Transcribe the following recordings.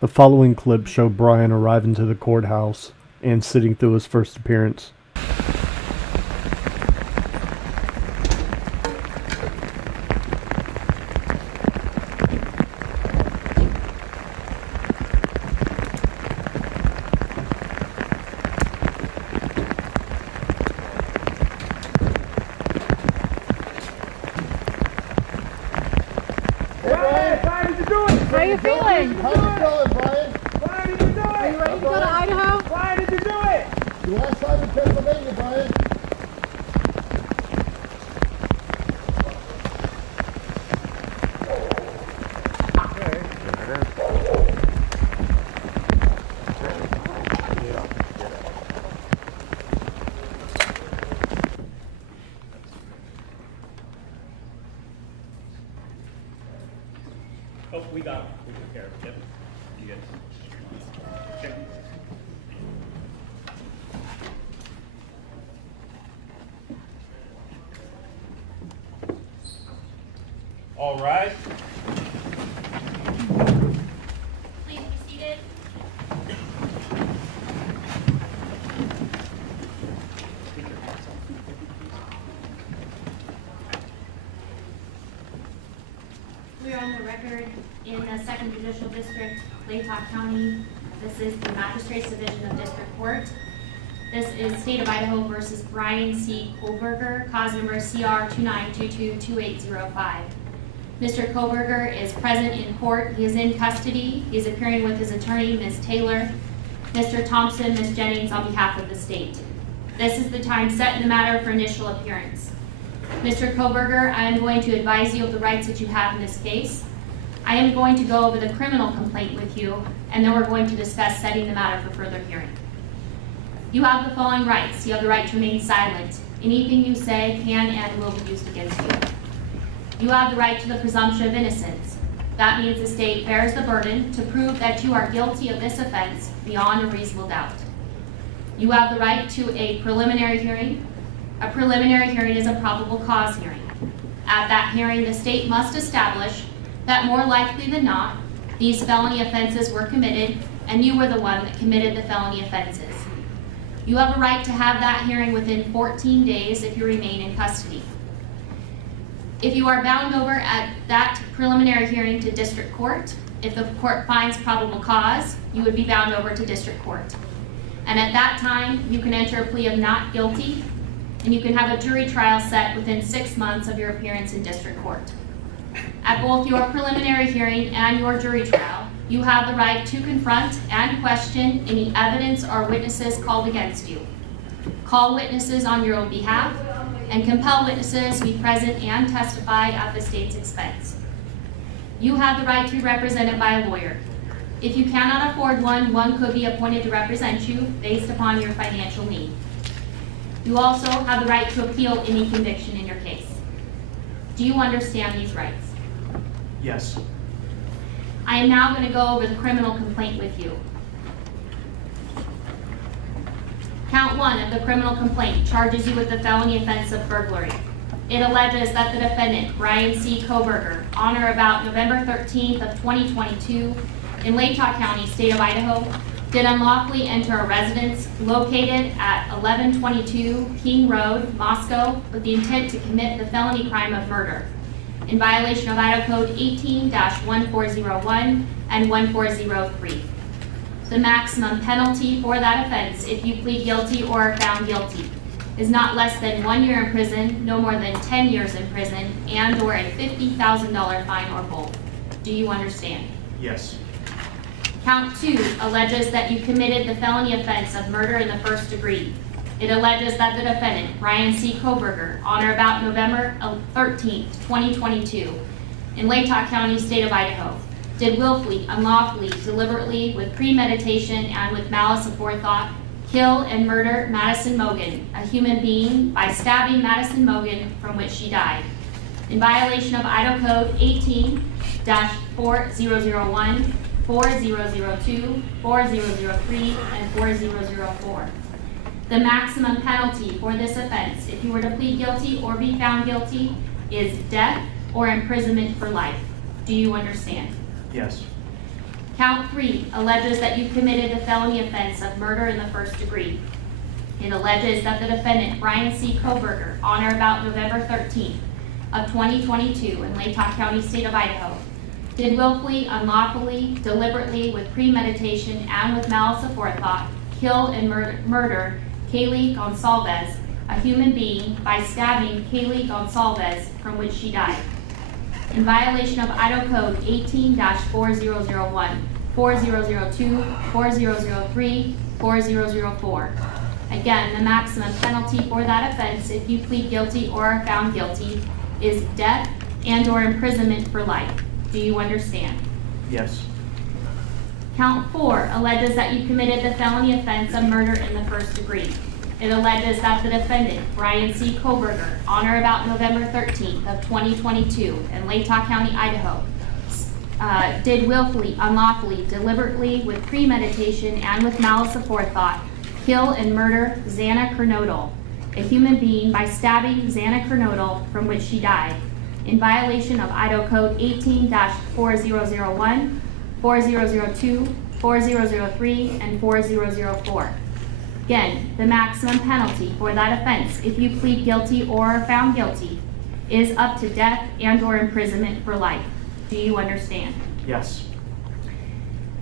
The following clip showed Bryan arriving to the courthouse and sitting through his first appearance. How are you feeling? How you feeling, Bryan? Why did you do it? Are you ready to go to Idaho? Why did you do it? You last time in Pennsylvania, Bryan. Oh, we got it. We took care of it. Yep. You guys. Okay. All right. Please be seated. We are on the record in the 2nd Judicial District, Latah County. This is the Magistrate's Division of District Court. This is State of Idaho versus Bryan C. Kohberger, cause number CR 29222805. Mr. Kohberger is present in court. He is in custody. He is appearing with his attorney, Ms. Taylor, Mr. Thompson, Ms. Jennings, on behalf of the state. This is the time set in the matter for initial appearance. Mr. Kohberger, I am going to advise you of the rights that you have in this case. I am going to go over the criminal complaint with you, and then we're going to discuss setting the matter for further hearing. You have the following rights. You have the right to remain silent. Anything you say can and will be used against you. You have the right to the presumption of innocence. That means the state bears the burden to prove that you are guilty of this offense beyond a reasonable doubt. You have the right to a preliminary hearing. A preliminary hearing is a probable cause hearing. At that hearing, the state must establish that more likely than not, these felony offenses were committed and you were the one that committed the felony offenses. You have a right to have that hearing within 14 days if you remain in custody. If you are bound over at that preliminary hearing to district court, if the court finds probable cause, you would be bound over to district court. And at that time, you can enter a plea of not guilty, and you can have a jury trial set within 6 months of your appearance in district court. At both your preliminary hearing and your jury trial, you have the right to confront and question any evidence or witnesses called against you. Call witnesses on your own behalf and compel witnesses to be present and testify at the state's expense. You have the right to be represented by a lawyer. If you cannot afford one, one could be appointed to represent you based upon your financial need. You also have the right to appeal any conviction in your case. Do you understand these rights? Yes. I am now going to go over the criminal complaint with you. Count 1 of the criminal complaint charges you with the felony offense of burglary. It alleges that the defendant, Bryan C. Kohberger, on or about November 13th of 2022 in Latah County, State of Idaho, did unlawfully enter a residence located at 1122 King Road, Moscow, with the intent to commit the felony crime of murder in violation of Idaho Code 18-1401 and 1403. The maximum penalty for that offense, if you plead guilty or are found guilty, is not less than 1 year in prison, no more than 10 years in prison, and or a $50,000 fine or both. Do you understand? Yes. Count 2 alleges that you committed the felony offense of murder in the first degree. It alleges that the defendant, Bryan C. Kohberger, on or about November 13th, 2022, in Latah County, State of Idaho, did willfully, unlawfully, deliberately, with premeditation, and with malice aforethought, kill and murder Madison Mogan, a human being, by stabbing Madison Mogan, from which she died, in violation of Idaho Code 18-4001, 4002, 4003, and 4004. The maximum penalty for this offense, if you were to plead guilty or be found guilty, is death or imprisonment for life. Do you understand? Yes. Count 3 alleges that you committed the felony offense of murder in the first degree. It alleges that the defendant, Bryan C. Kohberger, on or about November 13th of 2022 in Latah County, state of Idaho, did willfully, unlawfully, deliberately, with premeditation, and with malice aforethought, kill and murder Kaylee Gonsalves, a human being, by stabbing Kaylee Gonsalves, from which she died, in violation of Idaho Code 18-4001, 4002, 4003, 4004. Again, the maximum penalty for that offense, if you plead guilty or are found guilty, is death and/or imprisonment for life. Do you understand? Yes. Count 4 alleges that you committed the felony offense of murder in the first degree. It alleges that the defendant, Bryan C. Kohberger, on or about November 13th of 2022 in Latah County, Idaho, did willfully, unlawfully, deliberately, with premeditation, and with malice aforethought, kill and murder Xana Kernodle, a human being, by stabbing Xana Kernodle, from which she died, in violation of Idaho Code 18-4001, 4002, 4003, and 4004. Again, the maximum penalty for that offense, if you plead guilty or are found guilty, is up to death and/or imprisonment for life. Do you understand? Yes.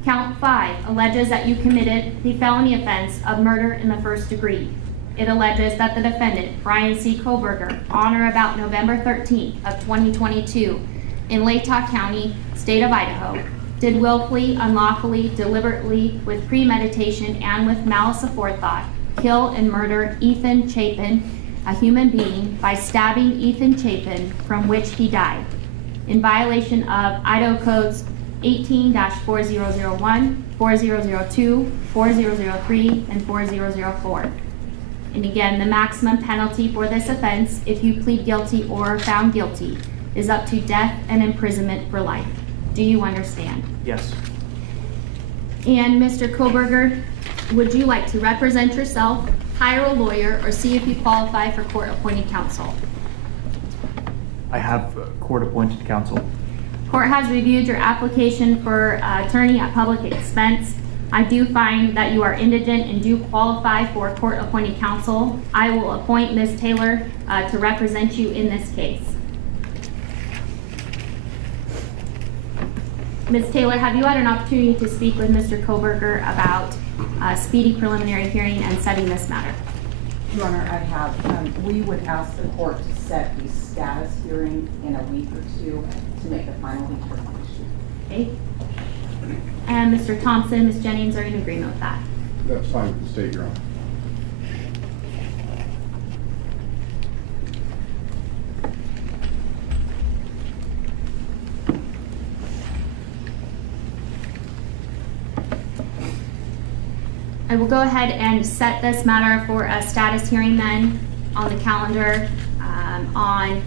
Count 5 alleges that you committed the felony offense of murder in the first degree. It alleges that the defendant, Bryan C. Kohberger, on or about November 13th of 2022 in Latah County, state of Idaho, did willfully, unlawfully, deliberately, with premeditation, and with malice aforethought, kill and murder Ethan Chapin, a human being, by stabbing Ethan Chapin, from which he died, in violation of Idaho Codes 18-4001, 4002, 4003, and 4004. And again, the maximum penalty for this offense, if you plead guilty or are found guilty, is up to death and imprisonment for life. Do you understand? Yes. And Mr. Kohberger, would you like to represent yourself, hire a lawyer, or see if you qualify for court-appointed counsel? I have court-appointed counsel. Court has reviewed your application for attorney at public expense. I do find that you are indigent and do qualify for court-appointed counsel. I will appoint Ms. Taylor to represent you in this case. Ms. Taylor, have you had an opportunity to speak with Mr. Kohberger about speedy preliminary hearing and setting this matter? Your Honor, I have. We would ask the court to set the status hearing in a week or two to make a final determination. Okay. And Mr. Thompson, Ms. Jennings, are you in agreement with that? That's fine with the state, Your Honor. I will go ahead and set this matter for a status hearing then on the calendar on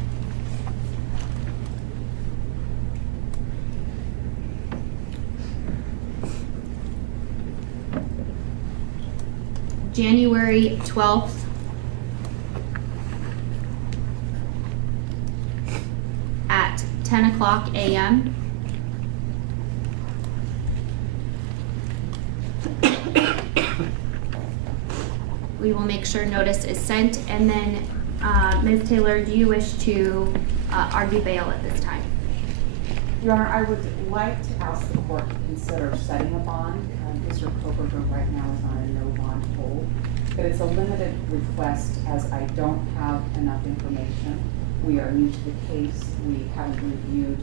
January 12th at 10 o'clock a.m. We will make sure notice is sent, and then Ms. Taylor, do you wish to argue bail at this time? Your Honor, I would like to ask the court to consider setting a bond. Mr. Kohberger right now is on a no bond hold, but it's a limited request as I don't have enough information. We are new to the case. We haven't reviewed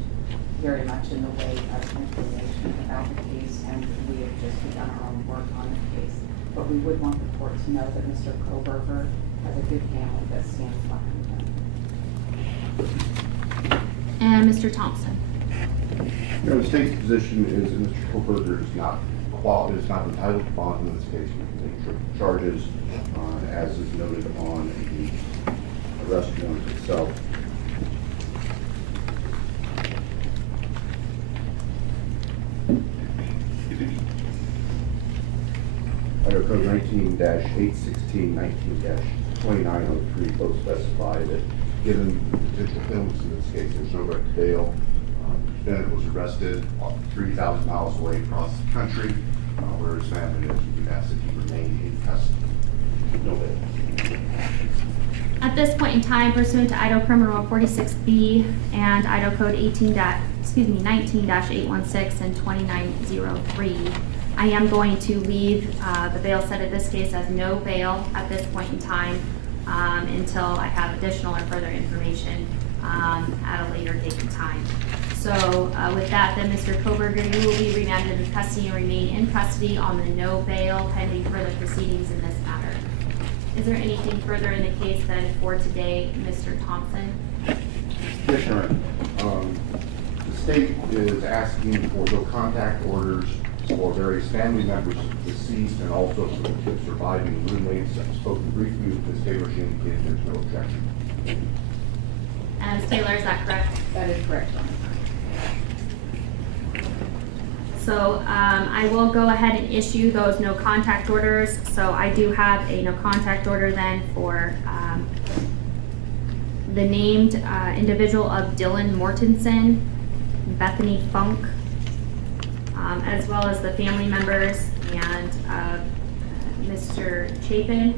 very much in the way of information about the case, and we have just begun our own work on the case. But we would want the court to know that Mr. Kohberger has a good family that stands behind him. And Mr. Thompson. You know, the state's position is that Mr. Kohberger is not entitled to bond in this case. We can take charges as is noted on the arrest warrant itself. Idaho Code 19-816, 19-2903 both specify that given the potential penalties in this case, there's no right to bail. defendant was arrested 3,000 miles away across the country, where his family is. We've asked that he remain in custody. No bail. At this point in time, pursuant to Idaho Criminal Law 46B and Idaho Code 19-816 and 2903, I am going to leave the bail set in this case as no bail at this point in time until I have additional or further information at a later date and time. So with that, then, Mr. Kohberger, you will be remanded in custody and remain in custody on the no bail pending further proceedings in this matter. Is there anything further in the case then for today, Mr. Thompson? Commissioner, the state is asking for no contact orders for various family members of the deceased and also for the surviving roommates. I've spoken briefly with Ms. Taylor. She indicated there's no objection. Ms. Taylor, is that correct? That is correct, Your Honor. So I will go ahead and issue those no contact orders. So I do have a no contact order then for the named individual of Dylan Mortensen, Bethany Funk, as well as the family members and Mr. Chapin.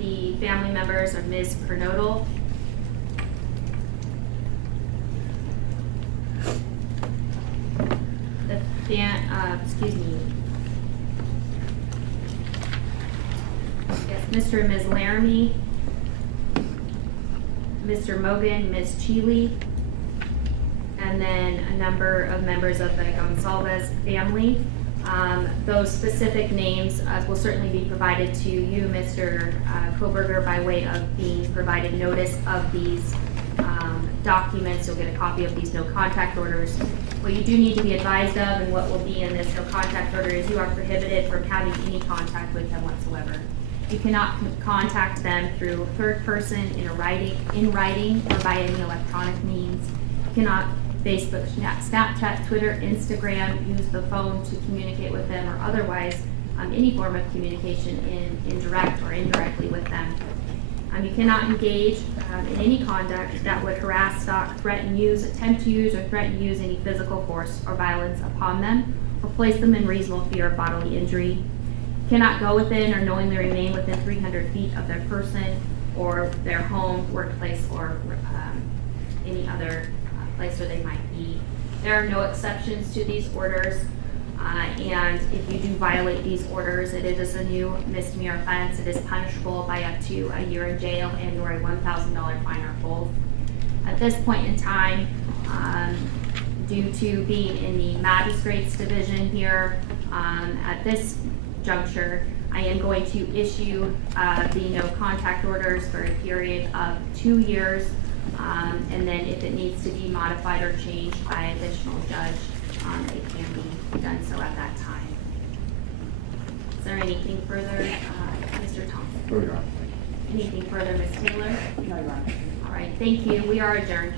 The family members are Ms. Kernodle, Mr. and Ms. Laramie, Mr. Mogan, Ms. Cheeley, and then a number of members of the Gonsalves family. Those specific names will certainly be provided to you, Mr. Kohberger, by way of being provided notice of these documents. You'll get a copy of these no contact orders. What you do need to be advised of and what will be in this no contact order is you are prohibited from having any contact with them whatsoever. You cannot contact them through third person, in writing, or by any electronic means. You cannot Facebook, Snapchat, Twitter, Instagram, use the phone to communicate with them, or otherwise any form of communication in direct or indirectly with them. You cannot engage in any conduct that would harass, stalk, threaten, use, attempt to use, or threaten to use any physical force or violence upon them, or place them in reasonable fear of bodily injury. You cannot go within or knowingly remain within 300 feet of their person or their home, workplace, or any other place where they might be. There are no exceptions to these orders. And if you do violate these orders, it is a new misdemeanor offense. It is punishable by up to a year in jail and or a $1,000 fine or both. At this point in time, due to being in the magistrate's division here, at this juncture, I am going to issue the no contact orders for a period of 2 years. And then if it needs to be modified or changed by additional judge, it can be done so at that time. Is there anything further, Mr. Thompson? No, Your Honor. Anything further, Ms. Taylor? No, Your Honor. All right, thank you. We are adjourned.